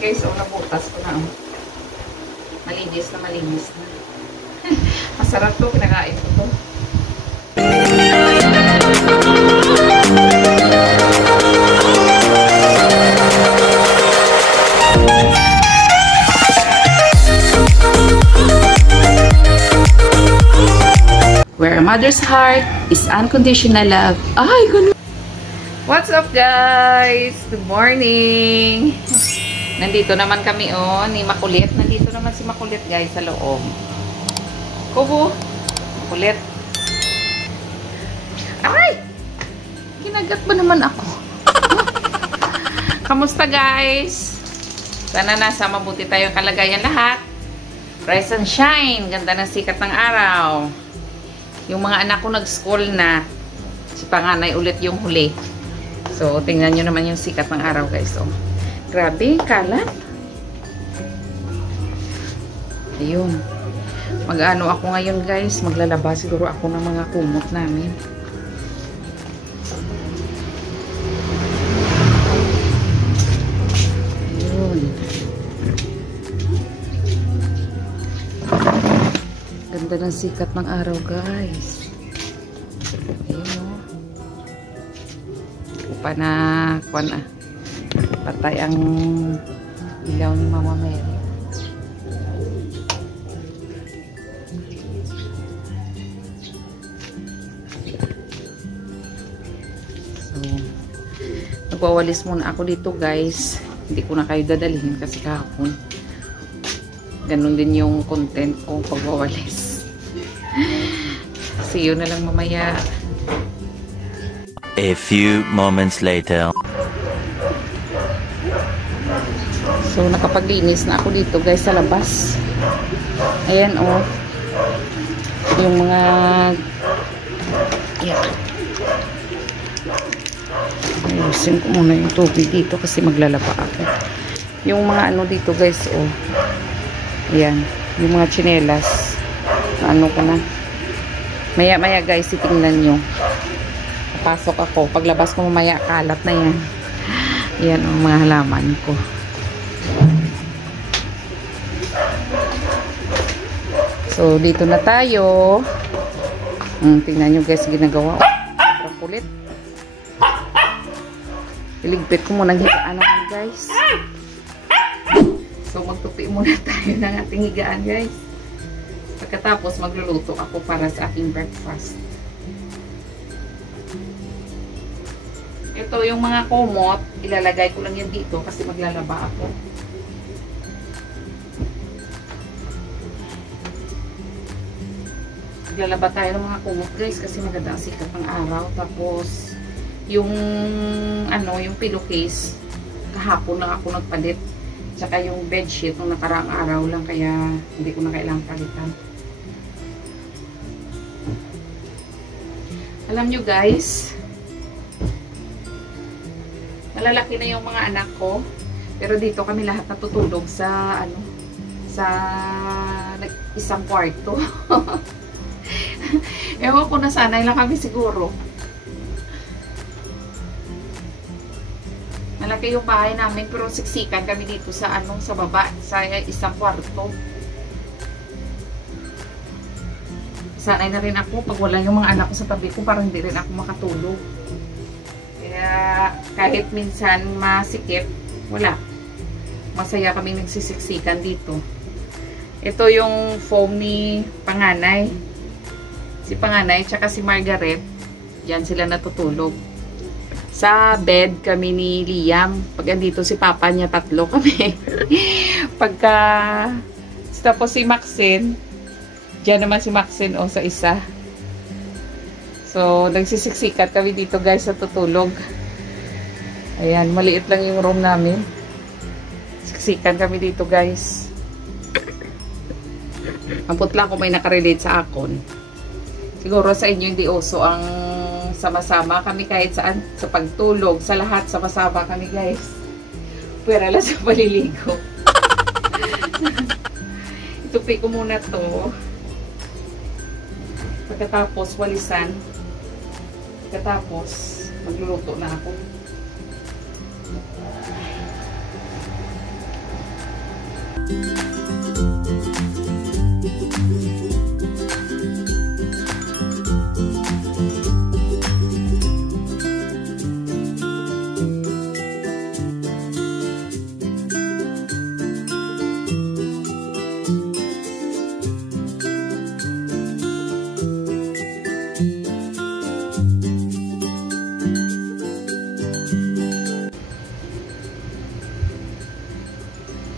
Guys, nabutas ko na. Malinis na, malinis na. Masarap to, kinakain ko to. Where a mother's heart is unconditional love. Ay, ganun. What's up, guys? Good morning. Nandito naman kami, ni Makulit. Nandito naman si Makulit, guys, sa loob. Kubo. Makulit. Ay! Kinagat ba naman ako? Kamusta, guys? Sana nasa mabuti tayong kalagayan lahat. Rise and shine. Ganda ng sikat ng araw. Yung mga anak ko nag-school na. Si panganay ulit yung huli. So, tingnan nyo naman yung sikat ng araw, guys. So, grabe, kalat. Ayun. Mag-ano ako ngayon, guys. Maglalaba siguro ako ng mga kumot namin. Ayun. Ganda ng sikat ng araw, guys. Ayun, upa na, patay ang ilaw ni Mama Mary. So, nagwawalis muna ako dito, guys. Hindi ko na kayo dadalhin kasi kahapon ganun din yung content ko pagwawalis. See you na lang mamaya. A few moments later. So, nakapaglinis na ako dito, guys, sa labas. Ayan, yung mga ayusin ko muna yung tubig dito kasi maglalaba ako. Yung mga ano dito, guys, ayan, yung mga tsinelas. Ano ko na. Maya-maya, guys, titingnan nyo. Papasok ako. Paglabas ko mamaya, kalat na yan. Ayan ang mga halaman ko. So, dito na tayo. Tingnan nyo, guys, ginagawa. Sobrang kulit. Iligpit ko muna ng higaan naman, guys. So, magtupi muna tayo ng ating higaan, guys. Pagkatapos, magluluto ako para sa aking breakfast. Ito, yung mga kumot, ilalagay ko lang yan dito kasi maglalaba ako. Maglalaba tayo ng mga kumot, guys, kasi maganda ang sikat ng araw. Tapos, yung, yung pillowcase, kahapon lang ako nagpalit. Tsaka yung bedsheet nung nakaraang araw lang kaya hindi ko na kailangang palitan. Alam nyo, guys, malalaki na yung mga anak ko. Pero dito kami lahat natutulog sa sa isang kwarto. Ewan ko, nasanay lang kami siguro. Malaki yung bahay namin pero siksikan kami dito sa sa baba, sa isang kwarto. Sanay na rin ako pag wala yung mga anak ko sa tabi ko, parang hindi rin ako makatulog. Kaya kahit minsan masikip, wala. Masaya kami nagsisiksikan dito. Ito yung foam ni panganay. Si panganay tsaka si Margaret, diyan sila natutulog. Sa bed kami ni Liam. Pag andito si Papa niya, tatlo kami. Tapos si Maxine, diyan naman si Maxine sa isa. So, nagsisiksikat kami dito, guys, sa tutulog. Ayan, maliit lang yung room namin. Siksikan kami dito, guys. Ang putla ko may nakarelate sa akon. Siguro sa inyo hindi uso ang sama-sama kami kahit saan, sa pagtulog, sa lahat, sama-sama kami, guys. Pwera lang sa paliligo. Itupi ko muna to. Pagkatapos, walisan. Pagkatapos, magluluto na ako.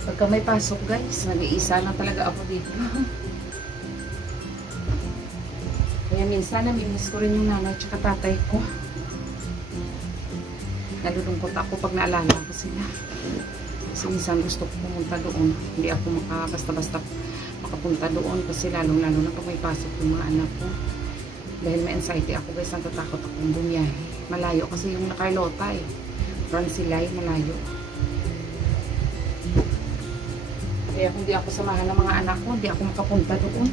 Pagka may pasok guys, nag-iisa lang talaga ako dito. Kaya minsan namimiss ko rin yung nanay at tatay ko. Nalulungkot ako pag naalala ko sila. Kasi minsan gusto ko pumunta doon. Hindi ako basta-basta makapunta doon kasi lalong-lalo na pag may pasok yung mga anak ko. Dahil may anxiety ako guys, natatakot akong bumiyahe. Malayo kasi yung Carlota eh. Francilay, malayo. Kaya kung di ako samahan ng mga anak ko, di ako makapunta doon.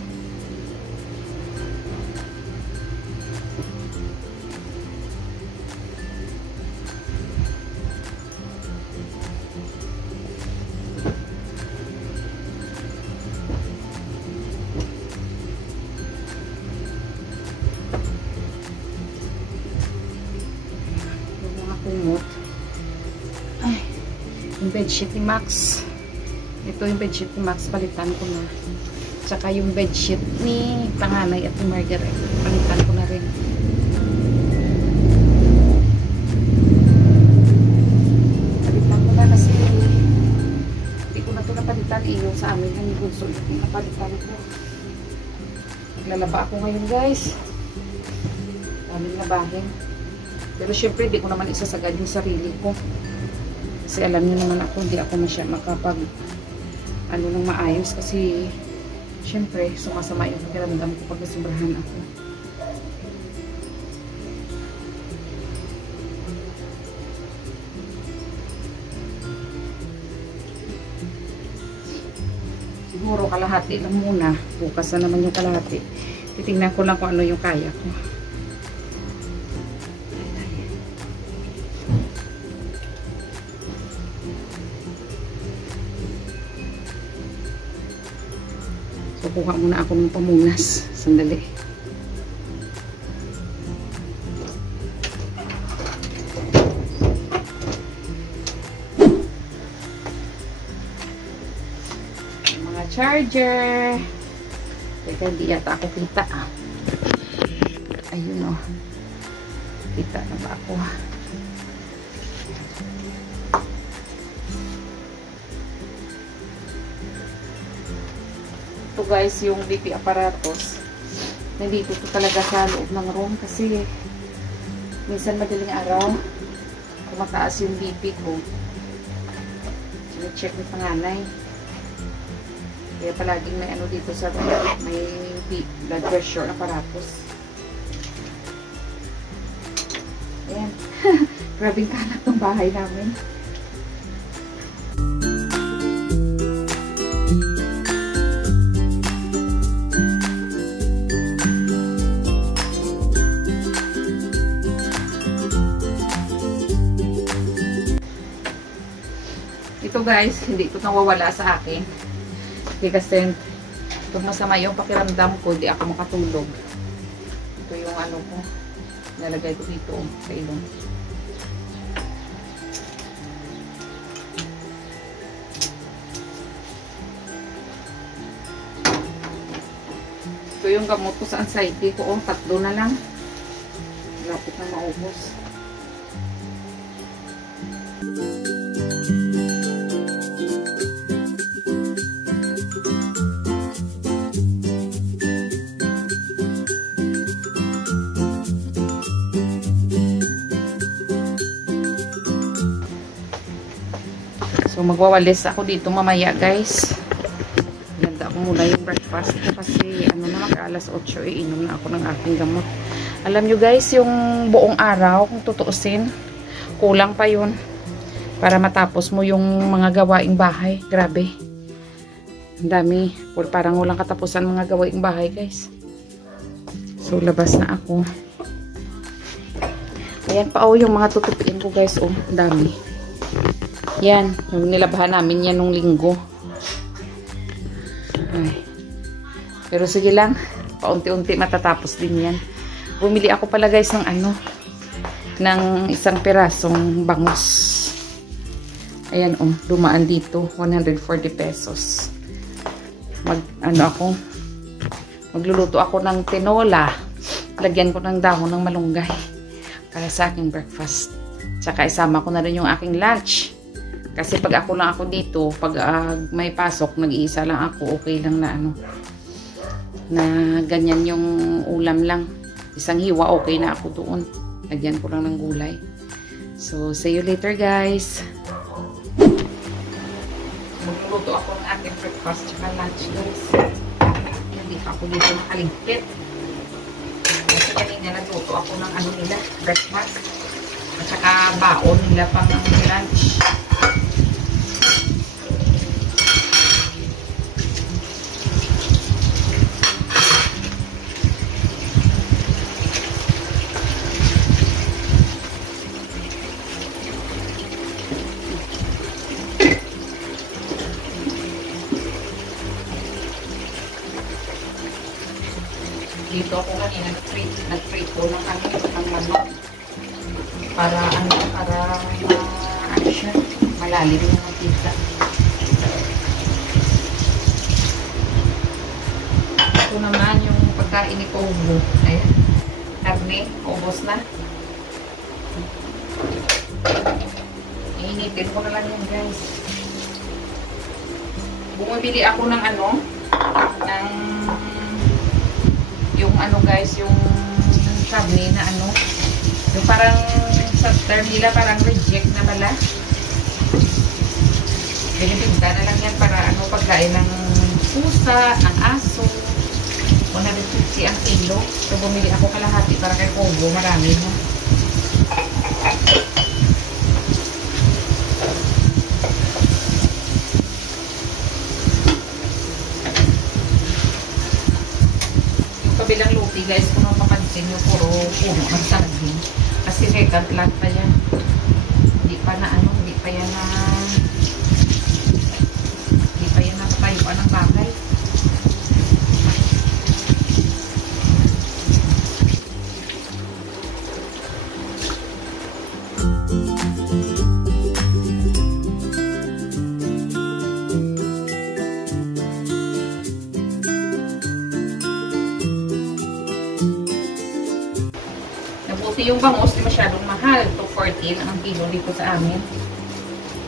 Yung mga kumot. Ay, yung bedsheet ni Max. Ito yung bedsheet ni Max, palitan ko na. Tsaka yung bedsheet ni panganay at ni Margaret, palitan ko na rin. Palitan ko na kasi hindi ko na ito napalitan. Yung sa amin ang bunso yung napalitan ko. Naglalaba ako ngayon guys. Daming labahin. Pero syempre hindi ko naman isasagad yung sarili ko. Kasi alam niyo naman ako, hindi ako makapag nang maayos kasi syempre sumasama yung pakiramdam ko pag nasubrahan ako. Siguro kalahati lang muna, bukas na naman yung kalahati. Titingnan ko lang kung ano yung kaya ko. So, kuha muna ako ng pamunas. Sandali. Mga charger. Teka, hindi yata ako kita. Ayun o. Kita na ba ako? Guys, yung BP aparatos nandito to talaga sa loob ng room kasi minsan madaling araw kumataas yung BP ko. Check ni panganay kaya palaging may ano dito sa room, may blood pressure aparatos. Ayan. Grabing kalat ng bahay namin. Ito guys, hindi ito nawawala sa akin. Kasi pag masama yung pakiramdam ko, di ako makatulog. Ito yung ano ko. Nalagay ko dito sa ilong. Ito yung gamot ko sa anxiety ko. 3 na lang. Lapit na maubos. So, magwawalis ako dito mamaya, guys. Ganda ako muna yung breakfast ko kasi ano na mag-alas 8 inom na ako ng aking gamot. Alam nyo guys, yung buong araw, kung tutuusin, kulang pa yun para matapos mo yung mga gawaing bahay. Grabe. Ang dami. Parang walang katapusan mga gawaing bahay, guys. So, labas na ako. Ayan pa, oh, yung mga tutupiin ko, guys. Oh, ang dami. Yan, yung nilabahan namin yan nung linggo. Ay. Pero sige lang, paunti-unti matatapos din yan. Bumili ako pala guys ng ano, ng isang pirasong bangus. Ayan dumaan dito, 140 pesos. Magluluto ako ng tinola. Lagyan ko ng dahon ng malunggay para sa aking breakfast. Tsaka isama ko na rin yung aking lunch. Kasi pag ako lang ako dito, pag may pasok, nag-iisa lang ako, okay lang na na ganyan yung ulam lang. Isang hiwa, okay na ako doon. Lagyan ko lang ng gulay. So, see you later guys. Magluluto ako ng ating breakfast tsaka lunch guys. Hindi pa ako dito nakaligpit. Kasi kanina nagluto ako ng ano nila, breakfast. At saka baon nila pang lunch. Dito ako kanina nag-prito ng manok. Para siya, malalim yung pizza. Ito naman yung pagkain ni Kobo. Ayan, karne, ubos na. Iinitin ko na lang yan guys. Bumibili ako ng yung sabni na yung parang sa term nila parang reject na bala. Binibigda na lang yan para pagkain ng pusa, ng aso. 150 ang kilo. So bumili ako kalahati para kay Kobo, marami no. Kabilang luti guys, kung mapapansin nyo, puro puno ng saging. Kasi vacant lot pa yan. Hindi pa yan natayuan ng bahay. Yung bangus, di masyadong mahal. 240 lang ang kilo dito sa amin.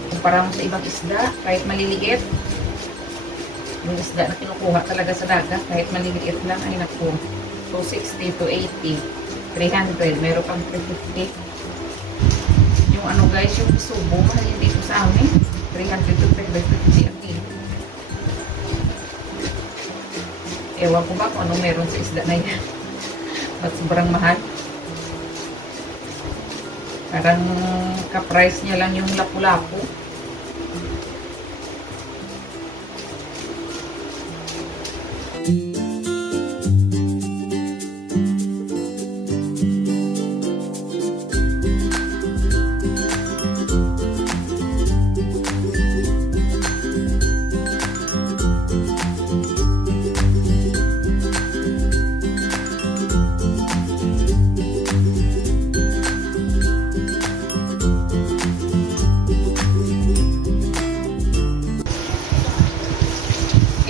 Kumpara mo sa ibang isda, kahit maliliit. Yung isda na kinukuha talaga sa dagat, kahit maliliit lang, ay naku. 260 to 80, 300, meron pang 350. Yung guys, yung subo, mahal yun dito sa amin. 300 to 350 ang kilo. Ewan ko ba kung anong meron sa isda na yan. Ba't sobrang mahal? Parang ka-price niya lang yung lapu-lapu.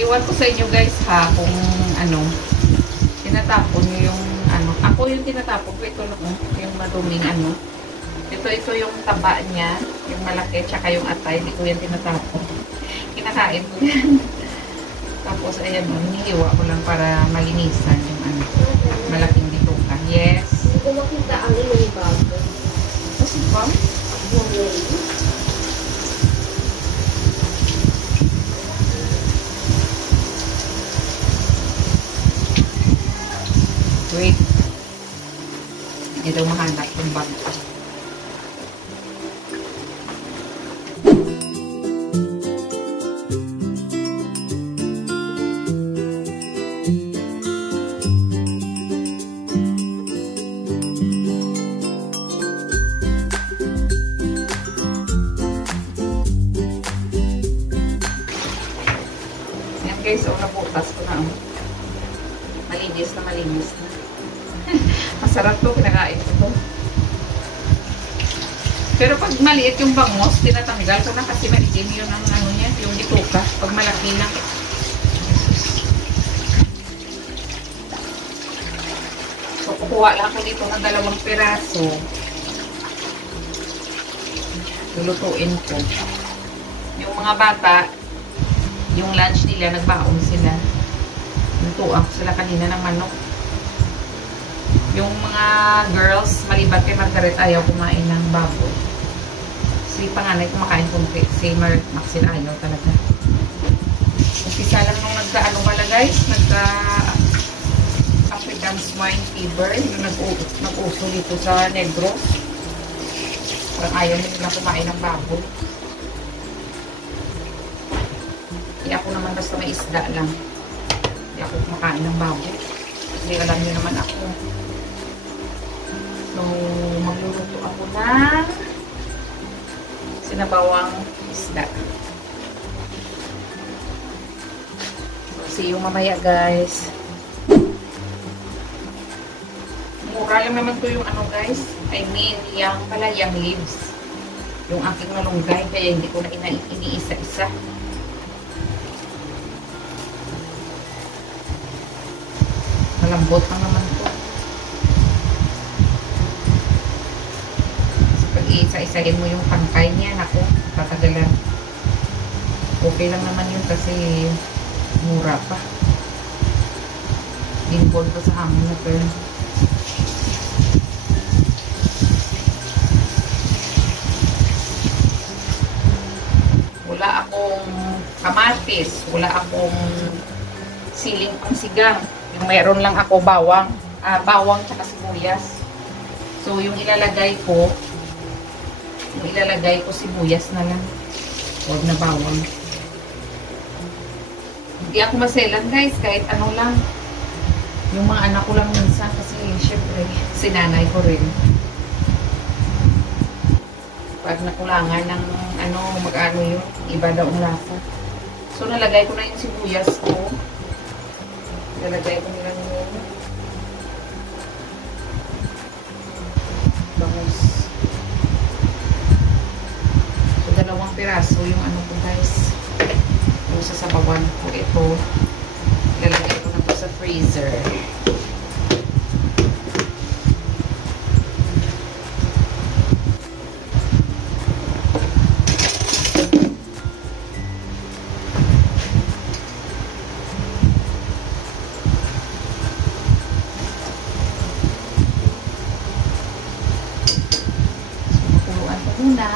Iwan ko sa inyo guys ha, kung tinatapon nyo yung ako yung tinatapon ko, ito yung maduming ito yung taba niya, yung malaki, tsaka yung atay, hindi ko yan tinatapon. Kinakain ko yan. Tapos ayan hinihiwa ko lang para malinisan yung malaking bituka. Yes. Hindi ko makita ang yung bago. Kasi ba? Wait. Hindi daw mahanap yung bag. guys, o nabutas ko na. Malinis na, malinis na. Masarap to, kinakain ko to. Pero pag maliit yung bangos, tinatanggal ko na kasi maliit yun ang ano niya, yung bituka. Pag malaki na. So, kukuha lang ako dito ng 2 piraso. Lulutuin ko. Yung mga bata, yung lunch nila, nagbaon sila. Lutuan ko sila kanina ng manok. Yung mga girls, maliban kay Margaret, ayaw kumain ng baboy. Si panganay kumakain kunti. Si Maxine ayaw talaga. Umpisa lang nung nagka-ano pala guys, nagka-African swine fever. Yung nag-uso dito sa Negros. Parang ayaw nila kumain ng baboy. Hindi ako naman basta may isda lang. Hindi ako kumakain ng baboy. Kasi alam niyo naman ako. So, magluluto ako ng sinabawang isda. So, see you mamaya guys. Mura lang naman to yung ano guys. I mean, yung pala yung leaves. Yung aking malunggay. Kaya hindi ko na iniisa-isa. Malambot lang naman to. Pag iisa-isahin mo yung pangkay niya, naku, tatagalan. Okay lang naman yun kasi mura pa. Involved pa sa amin na turn. Wala akong kamatis, wala akong siling pangsigang. Yung mayroon lang ako bawang tsaka sibuyas. So, yung ilalagay ko sibuyas na lang. Huwag na bawang. Hindi ako maselan guys, kahit ano lang. Yung mga anak ko lang minsan kasi syempre, sinanay ko rin. Pag nakulangan ng ano, mag-ano yun, iba daw ang lasa. So, nalagay ko na yung sibuyas ko. Nalagay ko nila yung bangus. So, 2 piraso yung ano ko guys. Yung sasabawan ko. Ito, nalagay ko na to sa freezer. Muna.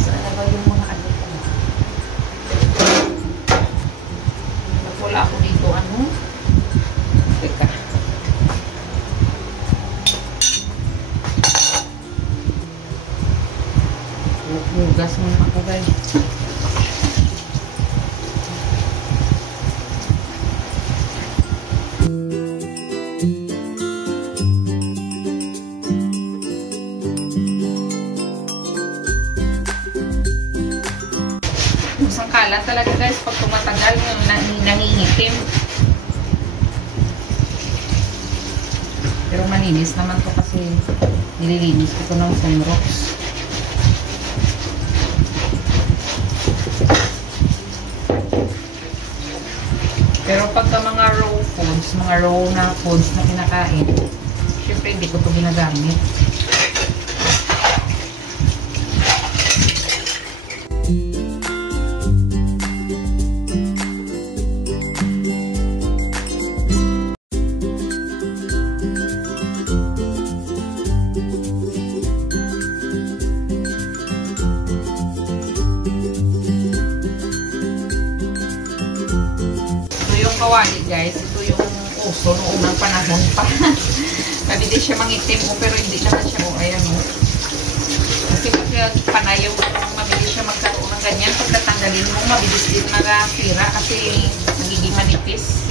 Saan na ba yung mga ano ko? Wala ako dito ano? Teka. Hugas muna ako guys. Sangkalan talaga guys pag tumatagal yung nangingitim. Pero malinis naman to kasi nililinis ko ng sunrox. Pero pagka mga raw foods, mga raw na foods na kinakain, syempre hindi ko to ginagamit. Kawali guys, ito yung uso noong unang panahon pa. Mabilis siya mangitim pero hindi naman siya ayan o. Kasi pag panayaw mabilis siya magkaroon ng ganyan. Pag tatanggalin mo, mabilis din nakasira kasi nagiging manipis.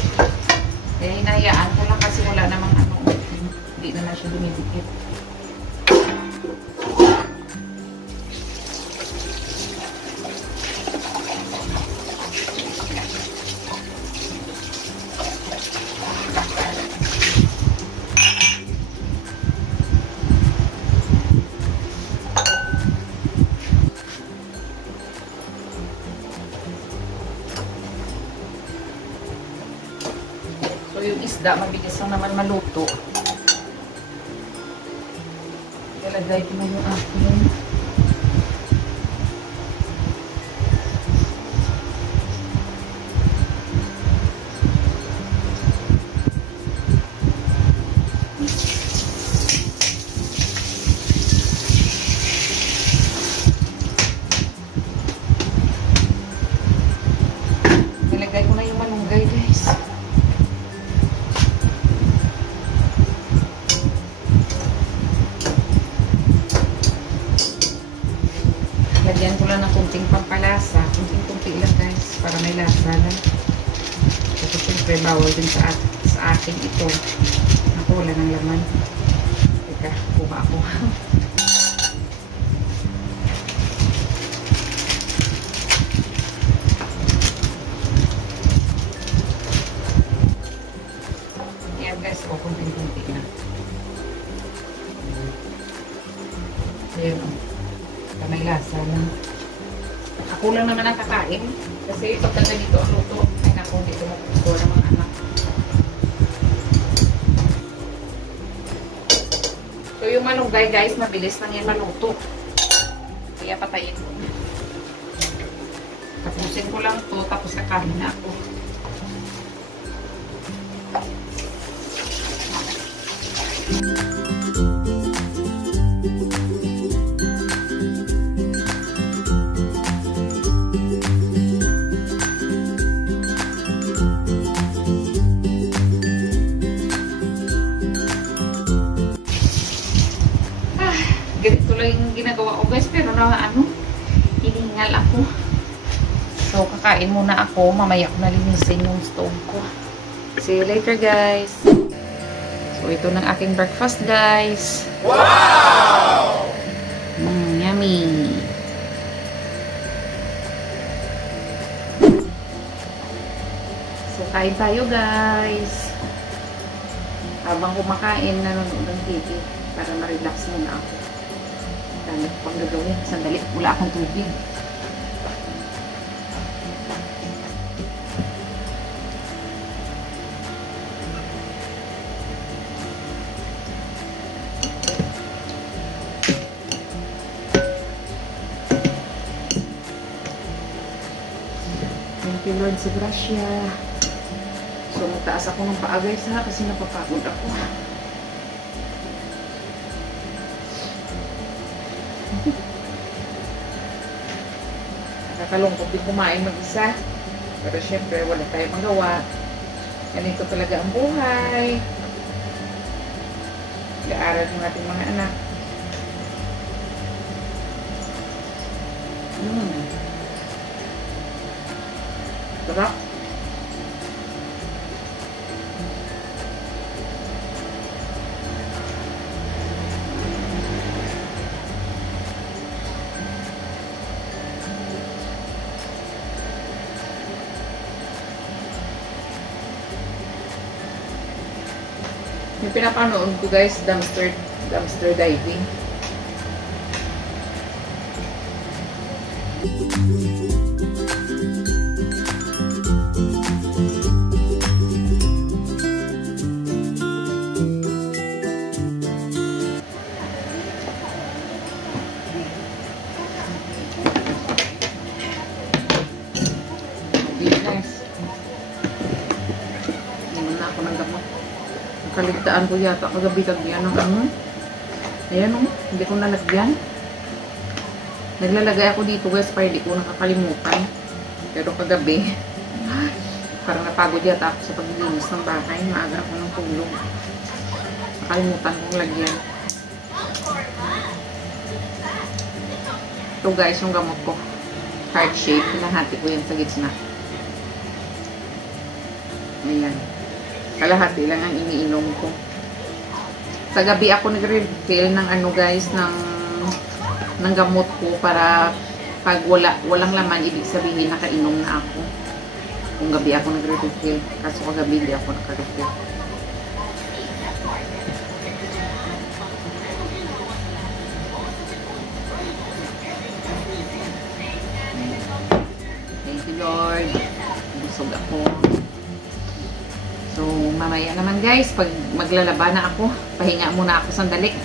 Kaya hinahayaan ko lang kasi wala namang ano. Hindi naman siya dumidikit. isda, mabilis lang naman maluto. Ilalagay ko na yung akin. Nilagay ko na yung malunggay, guys. Lagyan ko lang ng kunting pampalasa. Kunting-kunti lang, guys. Para may lasa lang. Kasi siyempre, bawal din sa akin ito. Ako, wala ng laman. Teka, kuha ako. Guys, o kunting-kunti na. Ayan o. May lasa na. Ako lang naman ang kakain. Kasi pagka dito ang luto, ay naku, dito mapusto ng mga anak. So yung malunggay guys, mabilis lang yan maluto. Kaya patayin ko. Tapusin ko lang to, tapos kakain na ako. Ganito lang yung ginagawa ko guys, pero hiningal ako. So kakain muna ako, mamaya ko nalinisin yung stove ko. See you later guys. So ito ng aking breakfast guys. Wow! Yummy. So kain tayo guys. Habang kumakain, nanonood ng TV para ma-relax muna ako. Dami ko pang gagawin. Sandali, wala akong tubig. Thank you Lord sa grasya. So magtaas ako ng paa guys ha, kasi napapagod ako. Nakakalungkot din kumain mag-isa. Pero syempre, wala tayong magawa. Ganito talaga ang buhay. Nag-aaral ng ating mga anak. Sarap. Yung pinapanood ko guys, dumpster diving. Nice. Inom na ako ng gamot. Kaligtaan ko yata kagabi kagyan ng ano. Ayan o, hindi ko nalagyan. Naglalagay ako dito guys para hindi ko nakakalimutan. Pero kagabi, parang napagod yata ako sa paglilinis ng bahay. Maaga ako ng tulog. Nakalimutan kong lagyan. Ito guys, yung gamot ko. Heart shape. Pinahati ko yan sa gitna. Ayan. Kalahati lang ang iniinom ko. Sa gabi ako nagre-refill ng ano guys, ng gamot ko para pag walang laman, ibig sabihin nakainom na ako. Kung gabi ako nagre-refill. Kaso kagabi hindi ako naka-refill. Thank you Lord. Busog ako. So, mamaya naman guys, pag maglalaba na ako, pahinga muna ako sandali.